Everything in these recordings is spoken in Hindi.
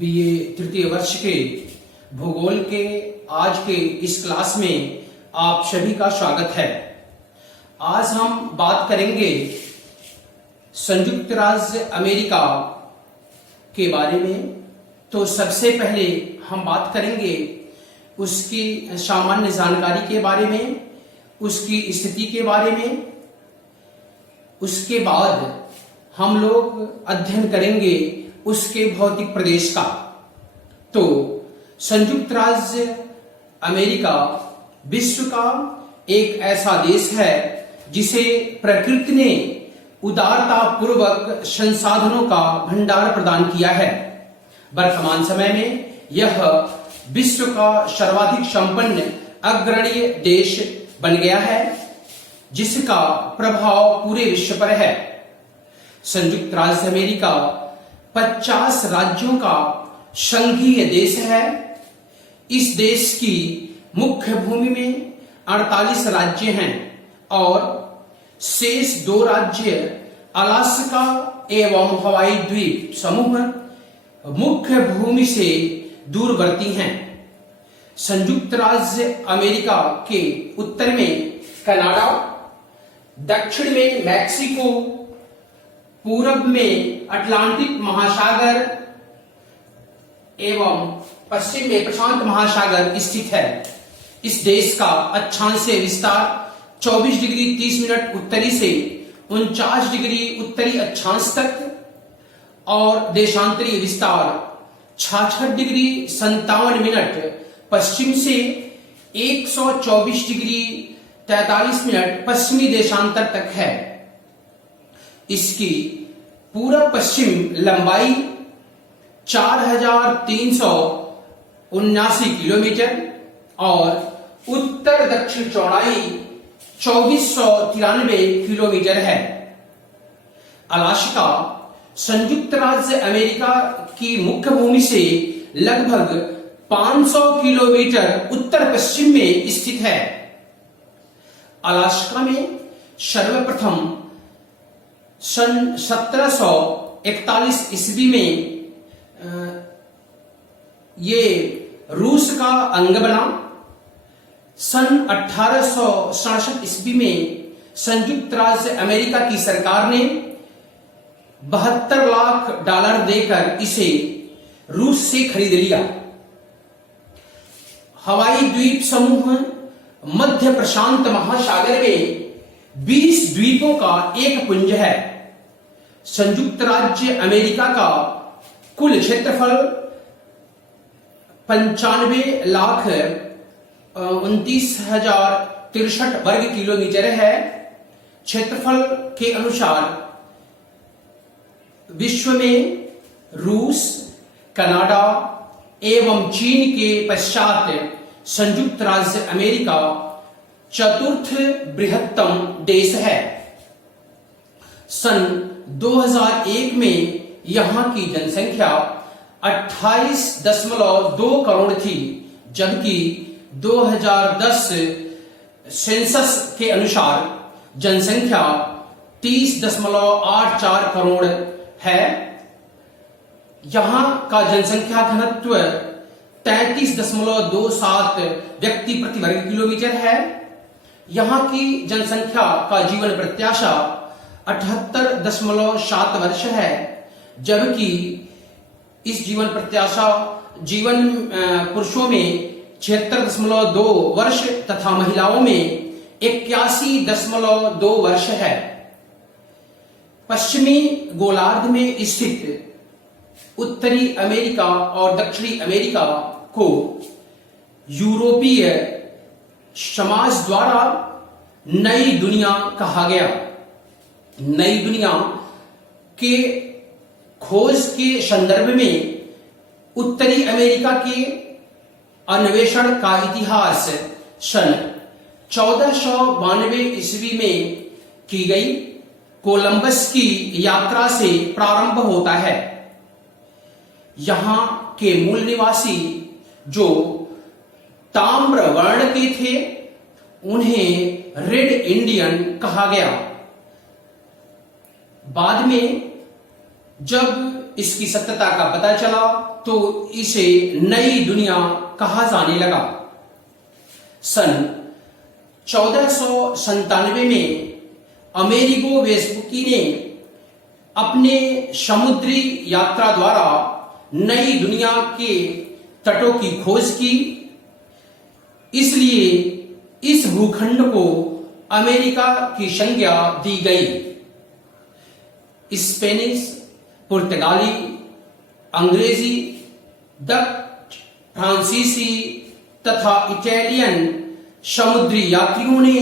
बीए तृतीय वर्ष के भूगोल के आज के इस क्लास में आप सभी का स्वागत है। आज हम बात करेंगे संयुक्त राज्य अमेरिका के बारे में। तो सबसे पहले हम बात करेंगे उसकी सामान्य जानकारी के बारे में, उसकी स्थिति के बारे में। उसके बाद हम लोग अध्ययन करेंगे उसके भौतिक प्रदेश का। तो संयुक्त राज्य अमेरिका विश्व का एक ऐसा देश है जिसे प्रकृति ने उदारता पूर्वक संसाधनों का भंडार प्रदान किया है। वर्तमान समय में यह विश्व का सर्वाधिक संपन्न अग्रणी देश बन गया है, जिसका प्रभाव पूरे विश्व पर है। संयुक्त राज्य अमेरिका 50 राज्यों का संघीय देश है। इस देश की मुख्य भूमि में 48 राज्य हैं और शेष 2 राज्य अलास्का एवं हवाई द्वीप समूह मुख्य भूमि से दूरवर्ती हैं। संयुक्त राज्य अमेरिका के उत्तर में कनाडा, दक्षिण में मैक्सिको, पूरब में अटलांटिक महासागर एवं पश्चिम में प्रशांत महासागर स्थित है। इस देश का अक्षांशीय विस्तार 24 डिग्री 30 मिनट उत्तरी से 49 डिग्री उत्तरी अक्षांश तक और देशांतरीय विस्तार 66 डिग्री 57 मिनट पश्चिम से 124 डिग्री 43 मिनट पश्चिमी देशांतर तक है। इसकी पूर्व पश्चिम लंबाई 4379 किलोमीटर और उत्तर दक्षिण चौड़ाई 2493 किलोमीटर है। अलास्का संयुक्त राज्य अमेरिका की मुख्य भूमि से लगभग 500 किलोमीटर उत्तर पश्चिम में स्थित है। अलास्का में सर्वप्रथम सन 1741 ईस्वी में ये रूस का अंग बना। सन 1867 ईस्वी में संयुक्त राज्य अमेरिका की सरकार ने 72 लाख डॉलर देकर इसे रूस से खरीद लिया। हवाई द्वीप समूह मध्य प्रशांत महासागर में 20 द्वीपों का एक पुंज है। संयुक्त राज्य अमेरिका का कुल क्षेत्रफल 95,29,063 वर्ग किलोमीटर है। क्षेत्रफल के अनुसार विश्व में रूस, कनाडा एवं चीन के पश्चात संयुक्त राज्य अमेरिका चतुर्थ बृहत्तम देश है। सन 2001 में यहां की जनसंख्या 28.2 करोड़ थी, जबकि 2010 सेंसस के अनुसार जनसंख्या 30.84 करोड़ है। यहां का जनसंख्या घनत्व 33.27 व्यक्ति प्रति वर्ग किलोमीटर है। यहां की जनसंख्या का जीवन प्रत्याशा 78.7 वर्ष है, जबकि इस जीवन प्रत्याशा पुरुषों में 76.2 वर्ष तथा महिलाओं में 81.2 वर्ष है। पश्चिमी गोलार्ध में स्थित उत्तरी अमेरिका और दक्षिणी अमेरिका को यूरोपीय समाज द्वारा नई दुनिया कहा गया। नई दुनिया के खोज के संदर्भ में उत्तरी अमेरिका के अन्वेषण का इतिहास सन 1492 ईस्वी में की गई कोलंबस की यात्रा से प्रारंभ होता है। यहां के मूल निवासी जो ताम्र वर्ण के थे, उन्हें रेड इंडियन कहा गया। बाद में जब इसकी सत्यता का पता चला तो इसे नई दुनिया कहा जाने लगा। सन 1497 में अमेरिगो वेस्पुकी ने अपने समुद्री यात्रा द्वारा नई दुनिया के तटों की खोज की, इसलिए इस भूखंड को अमेरिका की संज्ञा दी गई। स्पेनिश, पुर्तगाली, अंग्रेजी, डच, फ्रांसीसी तथा इटालियन समुद्री यात्रियों ने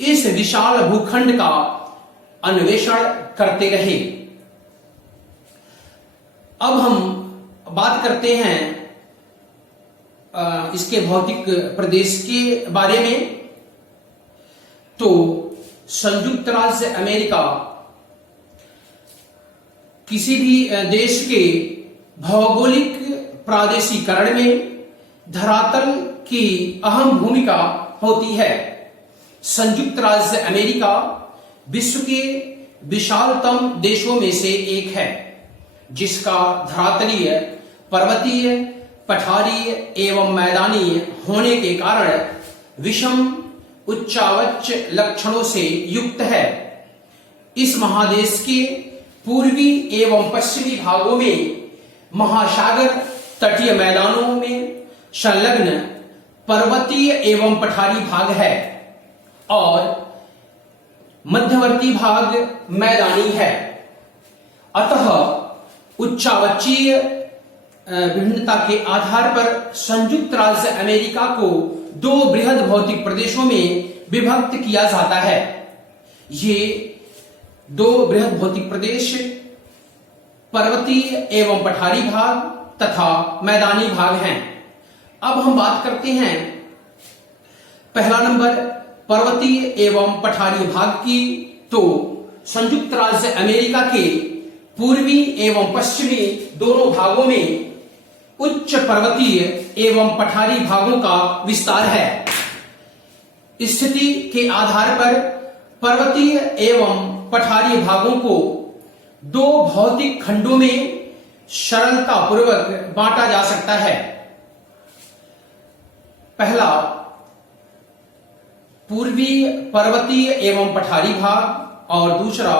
इस विशाल भूखंड का अन्वेषण करते रहे। अब हम बात करते हैं इसके भौतिक प्रदेश के बारे में। तो संयुक्त राज्य अमेरिका किसी भी देश के भौगोलिक प्रादेशिकरण में धरातल की अहम भूमिका होती है। संयुक्त राज्य अमेरिका विश्व के विशालतम देशों में से एक है, जिसका धरातलीय, पर्वतीय, पठारीय एवं मैदानी होने के कारण विषम उच्चावच लक्षणों से युक्त है। इस महादेश के पूर्वी एवं पश्चिमी भागों में महासागर तटीय मैदानों में संलग्न पर्वतीय एवं पठारी भाग है और मध्यवर्ती भाग मैदानी है। अतः उच्चावचीय विभिन्नता के आधार पर संयुक्त राज्य अमेरिका को दो बृहद भौतिक प्रदेशों में विभक्त किया जाता है। ये दो बृहद भौतिक प्रदेश पर्वतीय एवं पठारी भाग तथा मैदानी भाग हैं। अब हम बात करते हैं पहला नंबर पर्वतीय एवं पठारी भाग की। तो संयुक्त राज्य अमेरिका के पूर्वी एवं पश्चिमी दोनों भागों में उच्च पर्वतीय एवं पठारी भागों का विस्तार है। स्थिति के आधार पर पर्वतीय एवं पठारी भागों को दो भौतिक खंडों में सरलतापूर्वक बांटा जा सकता है। पहला पूर्वी पर्वतीय एवं पठारी भाग और दूसरा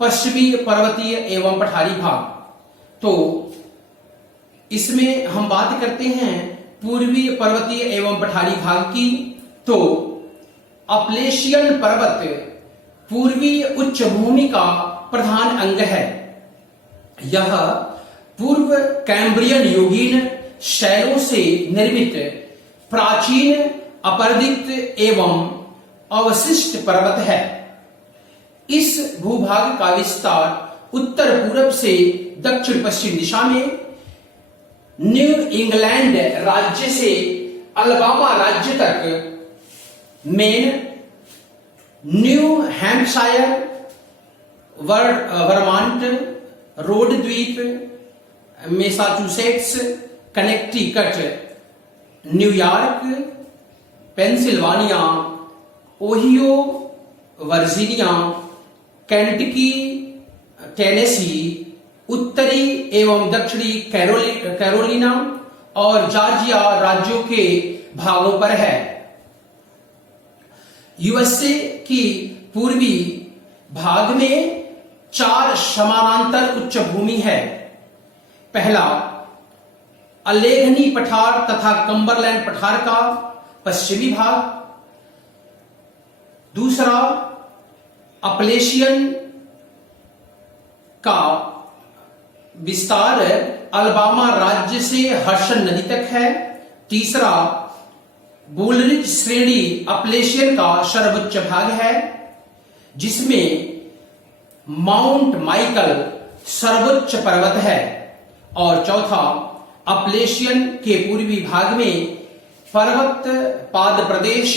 पश्चिमी पर्वतीय एवं पठारी भाग। तो इसमें हम बात करते हैं पूर्वी पर्वतीय एवं पठारी भाग की। तो अपलेशियन पर्वत पूर्वी उच्च भूमि का प्रधान अंग है। यह पूर्व कैम्ब्रियन युगीन शैलों से निर्मित प्राचीन अपरदित एवं अवशिष्ट पर्वत है। इस भूभाग का विस्तार उत्तर पूर्व से दक्षिण पश्चिम दिशा में न्यू इंग्लैंड राज्य से अलबामा राज्य तक, मेन, न्यू हैम्पशायर, वर्मांट, रोड द्वीप, Massachusetts, Connecticut, New York, Pennsylvania, Ohio, Virginia, Kentucky, Tennessee, उत्तरी एवं दक्षिणी कैरोलिना और जॉर्जिया राज्यों के भागों पर है। यूएसए की पूर्वी भाग में 4 समानांतर उच्च भूमि है। पहला अलेघनी पठार तथा कम्बरलैंड पठार का पश्चिमी भाग, दूसरा अपलेशियन का विस्तार अलबामा राज्य से हडसन नदी तक है, तीसरा बुलरिज श्रेणी अपलेशियन का सर्वोच्च भाग है जिसमें माउंट माइकल सर्वोच्च पर्वत है, और चौथा अपलेशियन के पूर्वी भाग में पर्वत पाद प्रदेश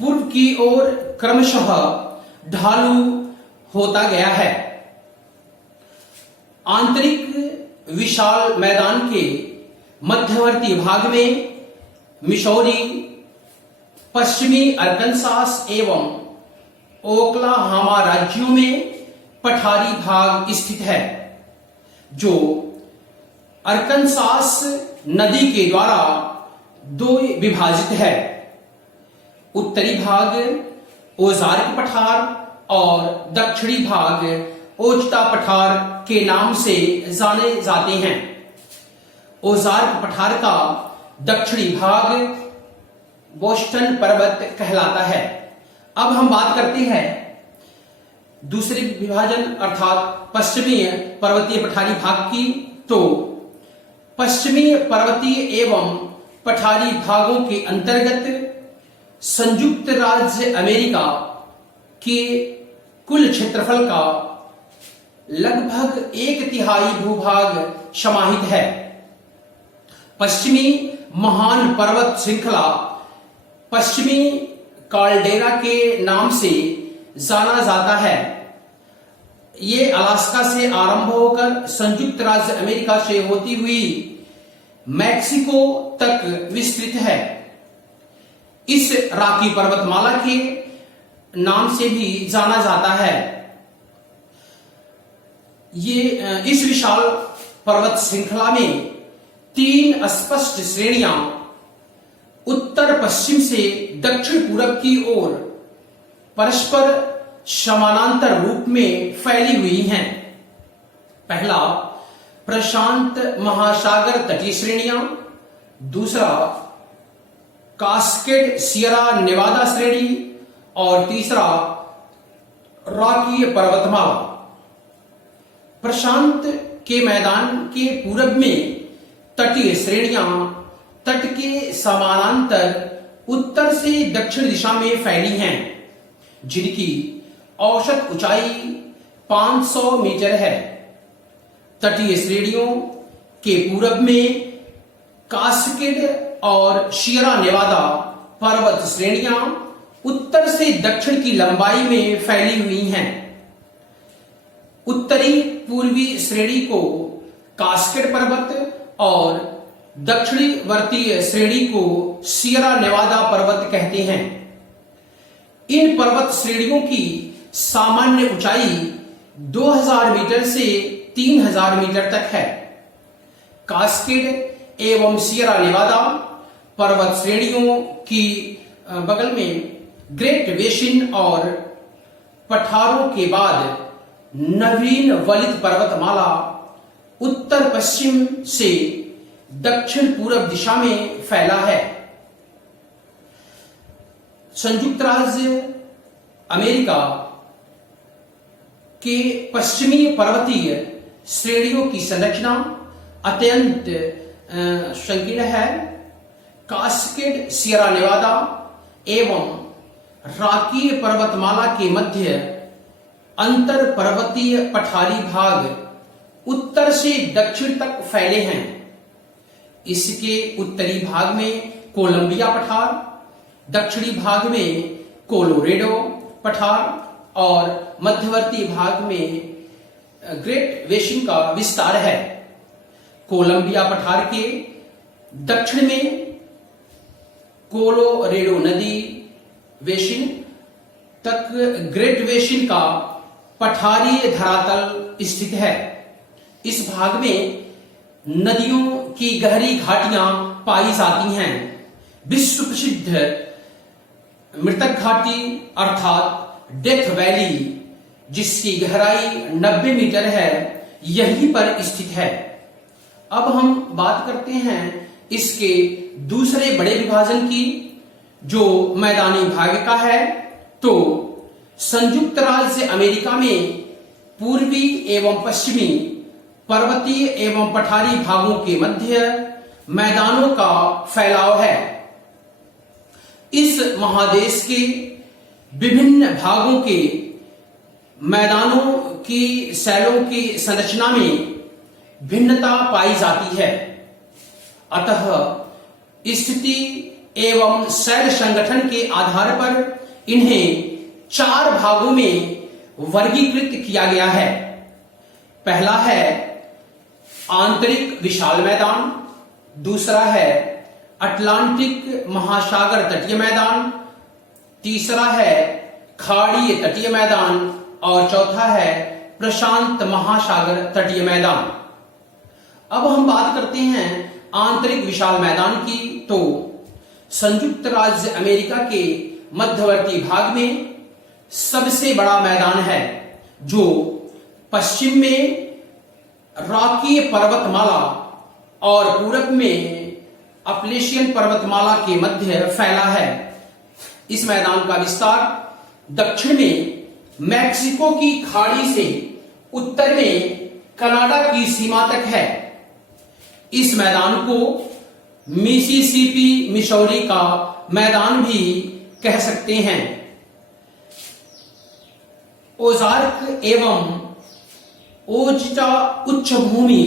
पूर्व की ओर क्रमशः ढालू होता गया है। आंतरिक विशाल मैदान के मध्यवर्ती भाग में मिसौरी, पश्चिमी अरकानसास एवं ओक्लाहोमा राज्यों में पठारी भाग स्थित है। जो अरकनसास नदी के द्वारा दो विभाजित है। उत्तरी भाग ओजार्क पठार और दक्षिणी भाग ओचता पठार के नाम से जाने जाते हैं। ओजार्क पठार का दक्षिणी भाग बोस्टन पर्वत कहलाता है। अब हम बात करते हैं दूसरे विभाजन अर्थात पश्चिमी पर्वतीय पठारी भाग की। तो पश्चिमी पर्वतीय एवं पठारी भागों के अंतर्गत संयुक्त राज्य अमेरिका के कुल क्षेत्रफल का लगभग 1/3 भूभाग समाहित है। पश्चिमी महान पर्वत श्रृंखला पश्चिमी काल्डेरा के नाम से जाना जाता है। ये अलास्का से आरंभ होकर संयुक्त राज्य अमेरिका से होती हुई मैक्सिको तक विस्तृत है। इस रॉकी पर्वतमाला के नाम से भी जाना जाता है। ये इस विशाल पर्वत श्रृंखला में 3 स्पष्ट श्रेणियां उत्तर पश्चिम से दक्षिण पूरब की ओर परस्पर समानांतर रूप में फैली हुई हैं। पहला प्रशांत महासागर तटीय श्रेणियां, दूसरा कास्केड सियरा नेवादा श्रेणी और तीसरा रॉकी पर्वतमाला। प्रशांत के मैदान के पूरब में तटीय श्रेणियां तट के समानांतर उत्तर से दक्षिण दिशा में फैली हैं, जिनकी औसत ऊंचाई 500 मीटर है। तटीय श्रेणियों के पूरब में कास्केड और सियरा नेवादा पर्वत श्रेणियां उत्तर से दक्षिण की लंबाई में फैली हुई हैं। उत्तरी पूर्वी श्रेणी को कास्केड पर्वत और दक्षिणी वर्तीय श्रेणी को सियरा नेवादा पर्वत कहते हैं। इन पर्वत श्रेणियों की सामान्य ऊंचाई 2000 मीटर से 3000 मीटर तक है। कास्केड एवं सियरा नेवादा पर्वत श्रेणियों की बगल में ग्रेट बेसिन और पठारों के बाद नवीन वलित पर्वतमाला उत्तर पश्चिम से दक्षिण पूरब दिशा में फैला है। संयुक्त राज्य अमेरिका के पश्चिमी पर्वतीय श्रेणियों की संरचना अत्यंत संकीर्ण है। कास्केड सियरा नेवादा एवं रॉकी पर्वतमाला के मध्य अंतर पर्वतीय पठारी भाग उत्तर से दक्षिण तक फैले हैं। इसके उत्तरी भाग में कोलंबिया पठार, दक्षिणी भाग में कोलोरेडो पठार और मध्यवर्ती भाग में ग्रेट बेसिन का विस्तार है। कोलंबिया पठार के दक्षिण में कोलोरेडो नदी बेसिन तक ग्रेट बेसिन का पठारीय धरातल स्थित है। इस भाग में नदियों की गहरी घाटियां पाई जाती हैं। विश्व प्रसिद्ध मृतक घाटी अर्थात डेथ वैली, जिसकी गहराई 90 मीटर है, यहीं पर स्थित है। अब हम बात करते हैं इसके दूसरे बड़े विभाजन की, जो मैदानी भाग का है। तो संयुक्त राज्य अमेरिका में पूर्वी एवं पश्चिमी पर्वतीय एवं पठारी भागों के मध्य मैदानों का फैलाव है। इस महादेश के विभिन्न भागों के मैदानों की शैलों की संरचना में भिन्नता पाई जाती है। अतः स्थिति एवं शैल संगठन के आधार पर इन्हें 4 भागों में वर्गीकृत किया गया है। पहला है आंतरिक विशाल मैदान, दूसरा है अटलांटिक महासागर तटीय मैदान, तीसरा है खाड़ीय तटीय मैदान और चौथा है प्रशांत महासागर तटीय मैदान। अब हम बात करते हैं आंतरिक विशाल मैदान की। तो संयुक्त राज्य अमेरिका के मध्यवर्ती भाग में सबसे बड़ा मैदान है, जो पश्चिम में रॉकी पर्वतमाला और पूरब में अपलेशियन पर्वतमाला के मध्य फैला है। इस मैदान का विस्तार दक्षिण में मैक्सिको की खाड़ी से उत्तर में कनाडा की सीमा तक है। इस मैदान को मिसिसिपी मिसौरी का मैदान भी कह सकते हैं। ओजार्क एवं ओचिटा उच्च भूमि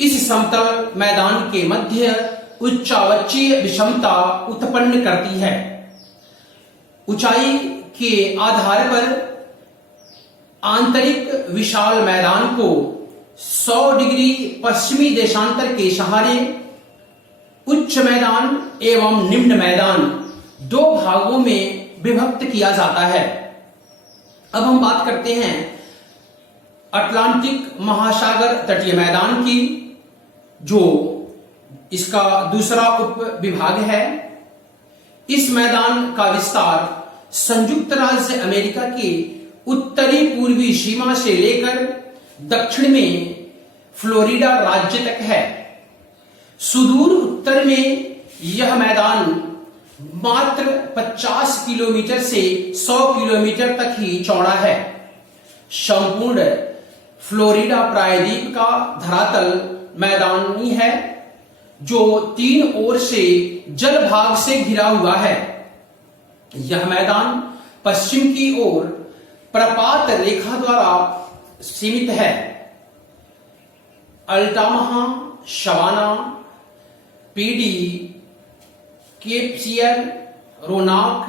इस समतल मैदान के मध्य उच्चावचीय विषमता उत्पन्न करती है। ऊंचाई के आधार पर आंतरिक विशाल मैदान को 100 डिग्री पश्चिमी देशांतर के सहारे उच्च मैदान एवं निम्न मैदान दो भागों में विभक्त किया जाता है। अब हम बात करते हैं अटलांटिक महासागर तटीय मैदान की, जो इसका दूसरा उप विभाग है। इस मैदान का विस्तार संयुक्त राज्य अमेरिका के उत्तरी पूर्वी सीमा से लेकर दक्षिण में फ्लोरिडा राज्य तक है। सुदूर उत्तर में यह मैदान मात्र 50 किलोमीटर से 100 किलोमीटर तक ही चौड़ा है। संपूर्ण फ्लोरिडा प्रायद्वीप का धरातल मैदानी है, जो 3 ओर से जल भाग से घिरा हुआ है। यह मैदान पश्चिम की ओर प्रपात रेखा द्वारा सीमित है। अल्टामहा, Shabana, PD, केपसियर, रोनाक,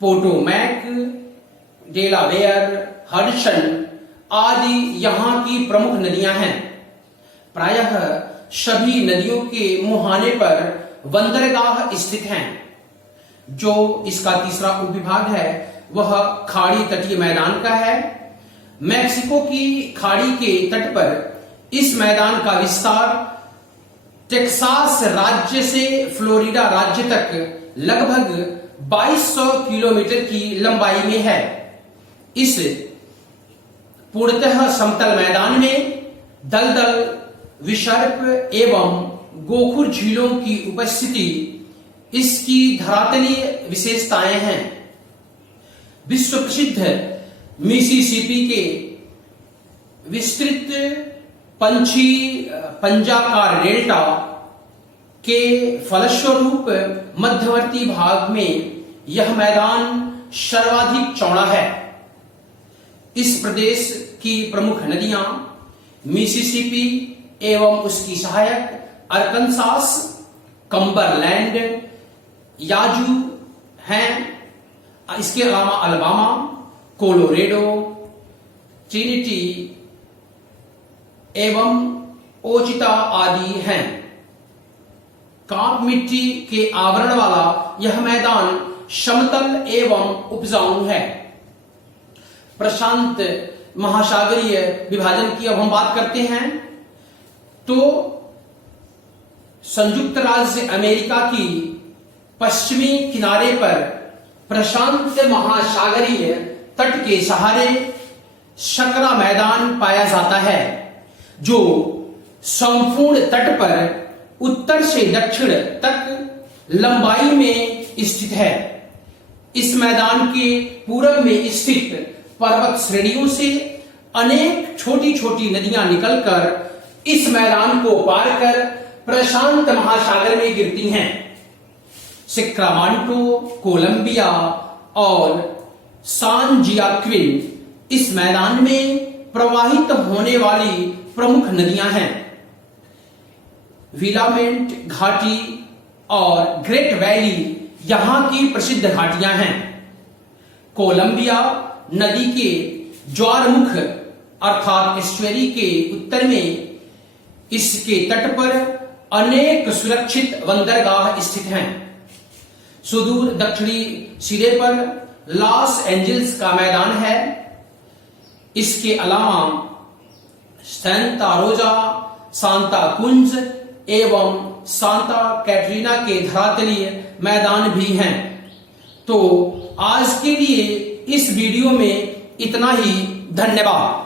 Potomac, Delaware, Hudson आदि यहां की प्रमुख नदियां हैं। प्रायः सभी नदियों के मुहाने पर बंदरगाह स्थित हैं। जो इसका तीसरा उपविभाग है वह खाड़ी तटीय मैदान का है। मैक्सिको की खाड़ी के तट पर इस मैदान का विस्तार टेक्सास राज्य से फ्लोरिडा राज्य तक लगभग 2200 किलोमीटर की लंबाई में है। इस पूर्णतः समतल मैदान में दलदल, विसर्प एवं गोखुर झीलों की उपस्थिति इसकी धरातलीय विशेषताएं हैं। विश्व प्रसिद्ध मिसिसिपी के विस्तृत पंजाकार डेल्टा के फलस्वरूप मध्यवर्ती भाग में यह मैदान सर्वाधिक चौड़ा है। इस प्रदेश की प्रमुख नदियां मिसिसिपी एवं उसकी सहायक अरकनसास, कम्बरलैंड, याजू हैं। इसके अलावा अलाबामा, कोलोरेडो, ट्रिनिटी एवं ओचिटा आदि हैं। कांप मिट्टी के आवरण वाला यह मैदान समतल एवं उपजाऊ है। प्रशांत महासागरीय विभाजन की अब हम बात करते हैं। तो संयुक्त राज्य अमेरिका की पश्चिमी किनारे पर प्रशांत महासागरीय तट के सहारे सकरा मैदान पाया जाता है, जो संपूर्ण तट पर उत्तर से दक्षिण तक लंबाई में स्थित है। इस मैदान के पूरब में स्थित पर्वत श्रेणियों से अनेक छोटी छोटी नदियां निकलकर इस मैदान को पार कर प्रशांत महासागर में गिरती हैं। सेक्रामेंटो, कोलंबिया और सान जियाक्विन इस मैदान में प्रवाहित होने वाली प्रमुख नदियां हैं। विलामेंट घाटी और ग्रेट वैली यहां की प्रसिद्ध घाटियां हैं। कोलंबिया नदी के ज्वारमुख अर्थात एस्चुअरी के उत्तर में इसके तट पर अनेक सुरक्षित बंदरगाह स्थित हैं। सुदूर दक्षिणी सिरे पर लॉस एंजल्स का मैदान है। इसके अलावा सैंता रोजा, सांता कुंज एवं सांता कैटरीना के धरातलीय मैदान भी हैं। तो आज के लिए इस वीडियो में इतना ही। धन्यवाद।